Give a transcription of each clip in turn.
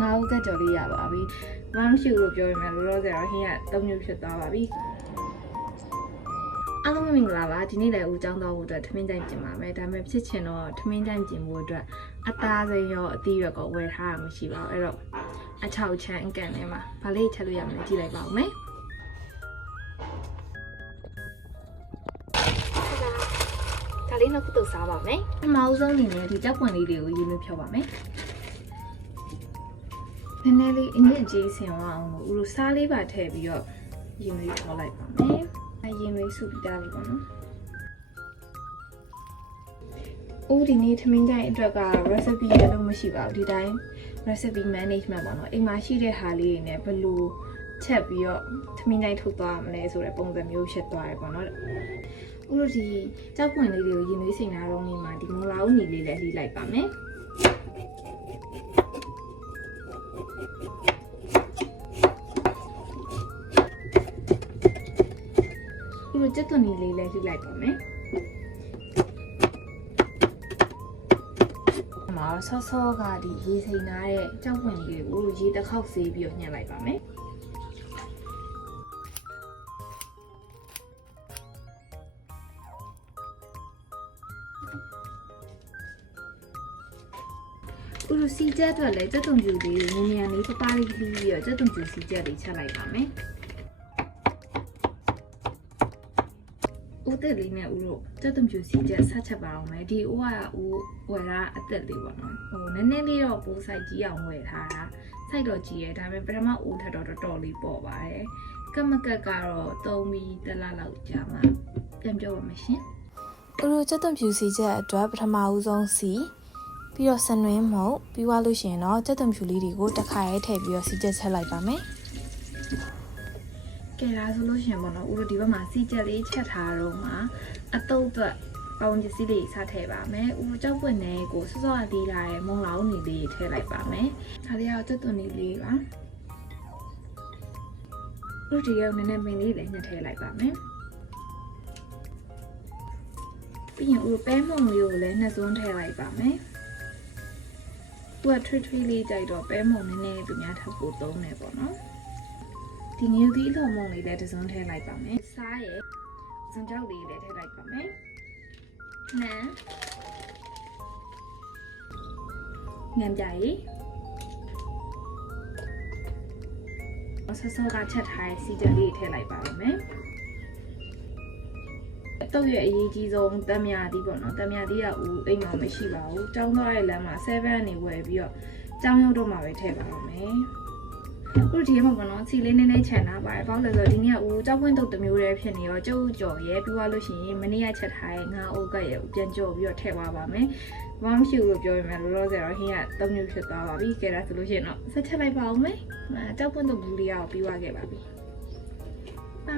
ငါးဦးကကြော်လေးရပါပြီ။ဘာမှမရှိဘူးလို့ပြောရင်လည်းလောလောဆယ်တော့ဟင်းက၃မျိုးဖြစ်သွားပါပြီ။အားလုံးပဲမင်္ဂလာပါဒီနေ့လည်းဦးចောင်းတော်ဖို့အတွက်ထမင်းကြိုင်ပြင်ပါမယ်ဒါပေမဲ့ဖြစ်ချင်တော့ထမင်းကြိုင်ပြင်ဖို့အတွက်အသားစိမ်းရောအသီးရွက်ကောဝယ်ထားတာမရှိပါဘူးအဲ့တော့အချောက်ချမ်းအကန်ထဲမှာဗာလေးချက်လို့ရမယ်ကြည့်လိုက်ပါဦးမယ်ဒါလေးတော့ကုသစားပါမယ်ပထမဦးဆုံးအနေနဲ့ဒီကြောက်ပွင့်လေးတွေကိုရေးလို့ဖြောပါမယ် နည်းနည်းလေးအငစ်ကြီးဆင်အောင်လို့ဦးတို့စားလေးပါထည့်ပြီးတော့ရင်လေးထောလိုက်ပါမယ်အရင်လေးစုပြီးသားလေးပေါ့နော်ဦးဒီနေ့ထမင်းကြိုင်အတွက်က recipe ရလို့မရှိပါဘူးဒီတိုင်း recipe management ပေါ့နော်အိမ်မှာရှိတဲ့ဟာလေးတွေနဲ့ဘယ်လိုချက်ပြီးတော့ထမင်းကြိုင်ထုတ်သွားမလဲဆိုတဲ့ပုံစံမျိုးရှင်းသွားရပေါ့နော်ဦးတို့ဒီကြောက်ပွင့်လေးတွေကိုရင်လေးစိန်နာတော့နေမှာဒီမလာဦးညီလေးလည်းလှိလိုက်ပါမယ် ဦးတို့စက်သွန်လေးလေးလည်းလှိလိုက်ပါမယ်မှာဆော့ဆော့ကဒီရေစိန်နာတဲ့ကြောက်ပွင့်လေးကိုရေတစ်ခေါက်ဆေးပြီးတော့ညှက်လိုက်ပါမယ်ဥရစီချက်အတွက်လည်းစက်သွန်ကျူလေးငင်းငင်းလေးပပလေးပြီးပြီးတော့စက်သွန်ကျူစီချက်လေးချက်လိုက်ပါမယ် ဦးသက်လေးနဲ့ဦးတို့စက်သွန်ကျူစီချက်ဆက်ချက်ပါအောင်မယ်ဒီဦးကဦးဝယ်တာအသက်လေးပေါ့နော်ဟိုနည်းနည်းလေးတော့ပိုးဆိုင်ကြီးအောင်ဝယ်ထားတာစိုက်တော့ကြီးရဲဒါပေမဲ့ပထမဦးထက်တော့တော်တော်လေးပေါ့ပါတယ်ကမကက်ကတော့3မီတလလောက်ကြာမှပြန်ပြောပါမယ်ရှင်ဥရိုချက်သွန်ဖြူစီချက်အတွက်ပထမဦးဆုံးစီပြီးတော့ဆနွင်းမုတ်ပြီးသွားလို့ရှိရင်တော့ချက်သွန်ဖြူလေးတွေကိုတစ်ခါရဲထည့်ပြီးတော့စီချက်ချက်လိုက်ပါမယ် ကဲဒါဆိုလို့ရှရင်ပေါ့နော်ဦးတို့ဒီဘက်မှာစီချက်လေးချက်ထားတော့မှအတုပ်အတွက်ပေါင်းပစ္စည်းလေးစားထည့်ပါမယ်ဦးတို့ကြောက်ပွင့်နေကိုစောစောကတီးလာတဲ့မုံလောင်းနေလေးထည့်လိုက်ပါမယ်ဒါလေးကတော့တက်သွန်နေလေးပါဦးဒီရောက်နည်းနည်းမင်းလေးလည်းညှက်ထည့်လိုက်ပါမယ်ပြီးရင်ဦးပဲမုံလေးကိုလည်းနှစ်စွန်းထည့်လိုက်ပါမယ်သူကထွေးထွေးလေးကြိုက်တော့ပဲမုံနည်းနည်းသူများထပ်ဖို့သုံးနေပေါ့နော် ဒီငယ်သီးအလုံးမုံလေးလည်းတစ်စုံထည့်လိုက်ပါမယ်။စားရဲ့စံကြောက်လေးလည်းထည့်လိုက်ပါမယ်။နန်းငံပြရီအဆဆောကချက်ထားတဲ့စီကြလေးထည့်လိုက်ပါမယ်။တော့ရဲ့အရေးကြီးဆုံးတမယာတီးပေါ့နော်တမယာတီးကဦးအိမ်မှာမရှိပါဘူး။ကျောင်းသွားတဲ့လမ်းမှာ7ကနေဝယ်ပြီးတော့ကျောင်းရောက်တော့မှပဲထည့်ပါတော့မယ်။ ခုဒီမှာပေါ့နော်စီလေးနည်းနည်းခြံထားပါတယ်ဘာလို့လဲဆိုတော့ဒီနေ့ကဦးကြောက်ပွင့်တုတ်တစ်မျိုးတည်းဖြစ်နေရောကျုပ်ကြော်ရဲပြီးသွားလို့ရှိရင်မနေ့ကချက်ထားတဲ့ငါအိုးကက်ရဲ့ပြန်ကြော်ပြီးတော့ထည့်သွားပါမယ်ဘာမှမရှိဘူးလို့ပြောရင်လည်းလောလောဆယ်တော့ဟင်းက၃မျိုးဖြစ်သွားပါပြီကဲဒါဆိုလို့ရှိရင်တော့ဆက်ချက်လိုက်ပါအောင်မယ်အာကြောက်ပွင့်တုတ်ဘူးလေးရောပြီးသွားခဲ့ပါပြီပ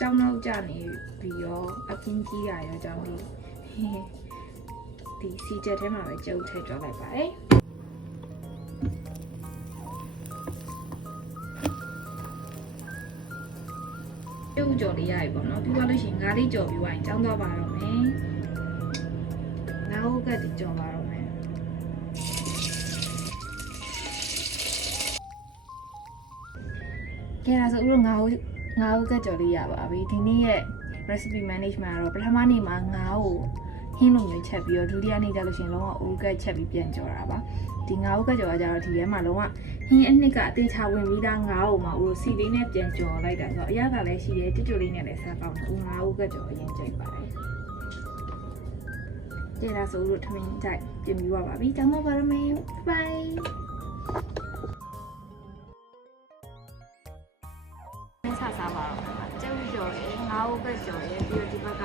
ကျောင်းတော့ကြာနေပြီးရောအကင်းကြီးရရောကျောင်းလေးဟဲဒီစီချက်ထဲမှာပဲကျုပ်ထည့်ကြလိုက်ပါတယ်ပြုတ်ကြော်လေးရပြီပေါ့နော်ပြီးသွားလို့ရှိရင်ငါးလေးကြော်ပြီးသွားရင်ကျောင်းသွားပါတော့မယ်ငါးဟုတ်ကတည်းကြော်ပါတော့မယ်ကဲဒါဆိုဦးတို့ငါးဟုတ် ငါးဟုတ်ကကြော်လေးရပါပြီဒီနေ့ရဲ့ recipe management ကတော့ပထမနေ့မှာငါးကိုဟင်းလိုမျိုးချက်ပြီးတော့ဒုတိယနေ့ကျလို့ရှိရင်လုံးဝအိုးကက်ချက်ပြီးပြန်ကြော်တာပါဒီငါးဟုတ်ကကြော်ကကြတော့ဒီထဲမှာလုံးဝဟင်းအနှစ်ကအသေးချဝင်ပြီးသားငါးကိုမှဦးတို့စီလေးနဲ့ပြန်ကြော်လိုက်တာဆိုတော့အရသာလည်းရှိတယ်ကြွကြွလေးနဲ့လည်းစားကောင်းတယ်ဦးငါးဟုတ်ကကြော်အရင်ကြိုက်ပါတယ်ကျေလာဆိုဦးတို့ထမင်းကြိုက်ပြင်ပြီးသွားပါပြီကျောင်းတော့ပါရမယ် bye မဆစားပါတော့ကျုပ်ကြော်ရယ်ငါးဟုတ်ကကြော်ရယ်ပြီးတော့ဒီဘက်က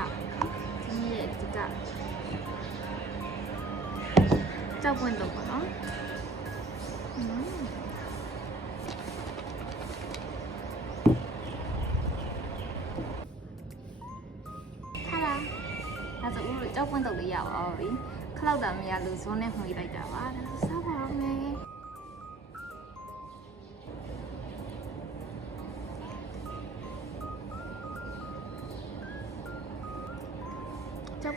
ဒီရဲ့ဒီကကြောက်ပွင့်တော့ပါနော်อืมဟာလာဒါဆိုဦးတို့ကြောက်ပွင့်တော့လေးရပါပြီခလောက်တာမရလို့ဇွန်းနဲ့မှွေလိုက်တာပါ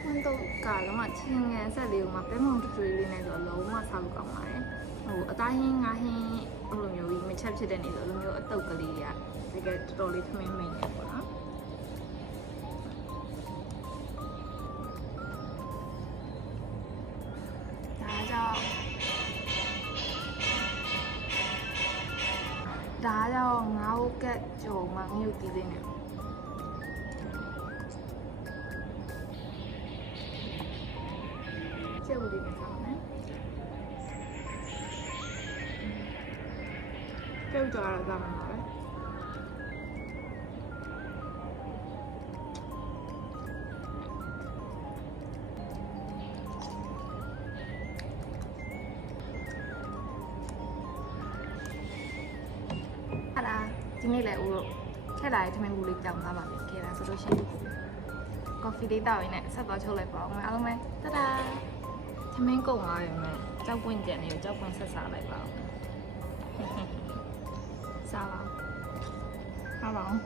ကြောက်ပွင့်တော့ကလည်းမချင်းငယ်ဆက်လေးကိုမှပဲမုံထွေးလေးနဲ့ဆိုလုံးဝဆောက်ကောင်းပါတယ်ဟိုအသားဟင်းငါဟင်းဟိုလိုမျိုးကြီးမချက်ဖြစ်တဲ့နေဆိုလိုမျိုးအတုပ်ကလေးတွေကတကယ်တော်တော်လေးထမင်းမိန်နေပေါ့နော်ဒါကြောင့်ဒါကြောင့်ငါ့ကက်ကြော်မငြုတ်တီးလေးနဲ့ ကျေဦးလေးနဲ့ဆောင်းမယ်ကျေဦးကြော်ရတာမှာပဲဟာလာဒီနေ့လည်းဦးတို့ထက်လာတဲ့ထမင်းဘူးလေးကြောင်သားပါပြီခေတာဆိုလို့ရှိရင်ကော်ဖီလေးတောက်ရင်းနဲ့ဆက်သွားချုပ်လိုက်ပါအောင်မယ်အားလုံးပဲတဒါ ထမင်းကုန်သွားပြီမယ်ကြောက်ပွင့်ကြံနေကိုကြောက်ပွင့်ဆက်စားလိုက်ပါအောင်စားပါစားပါအောင်